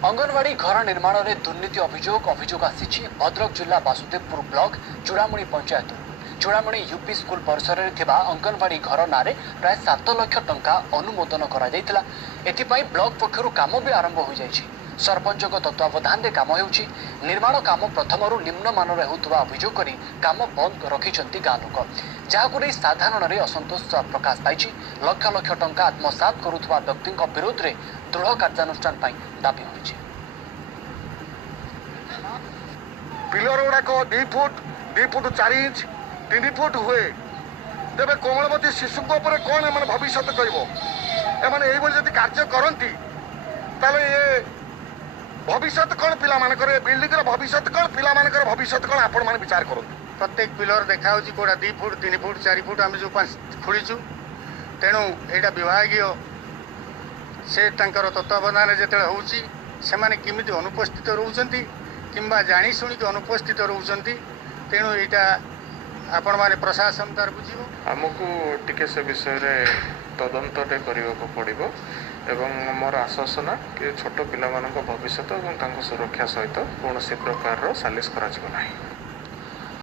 अंगनवाड़ी घर निर्माण में दुर्नीति अभियोग आसी भद्रक जिला बासुदेवपुर ब्लॉक चूड़ामणि पंचायत चूड़ामणि यूपी स्कूल परिसर में अंगनवाड़ी घर ना प्राय 7 लाख टंका अनुमोदन कर ब्लॉक पक्षर काम भी आरंभ हो जाए। सरपंच तत्वावधान में काम हो निर्माण काम प्रथम निम्न मानर होता अभियोग कर काम बंद रखिंट गाँ लोक जहां नहीं साधारण असंतोष प्रकाश पाई लक्ष लक्ष टंका आत्मसात करुवा व्यक्ति विरोध में दृढ़ कार्यानुष्ठान दाबी होती। पिलर गुड़ाक 2 फुट 4 इंच 3 फुट हुए तेरे कोमलवती शिशु कौन एम भविष्य कर कार्य करती ये भविष्य कौन पे बिल्डिंग भविष्य कौन पे भविष्य कौन आपण मैंने विचार करूँ। प्रत्येक पिलर देखा कौटा 2 फुट 3 फुट 4 फुट आम जो खोलीचु तेणु यहाँ विभागीय से तत्वावधान जो होने केमी अनुपस्थित रोचती कि जाशुणिक अनुपस्थित रोचती तेणु यहाँ आपण मैंने प्रशासन तार बुझ आमको टिके से विषय तदंत करने को पड़ो एवं मोर आश्वासना कि छोट पिला भविष्य और सुरक्षा सहित कौन प्रकार सालिश करा।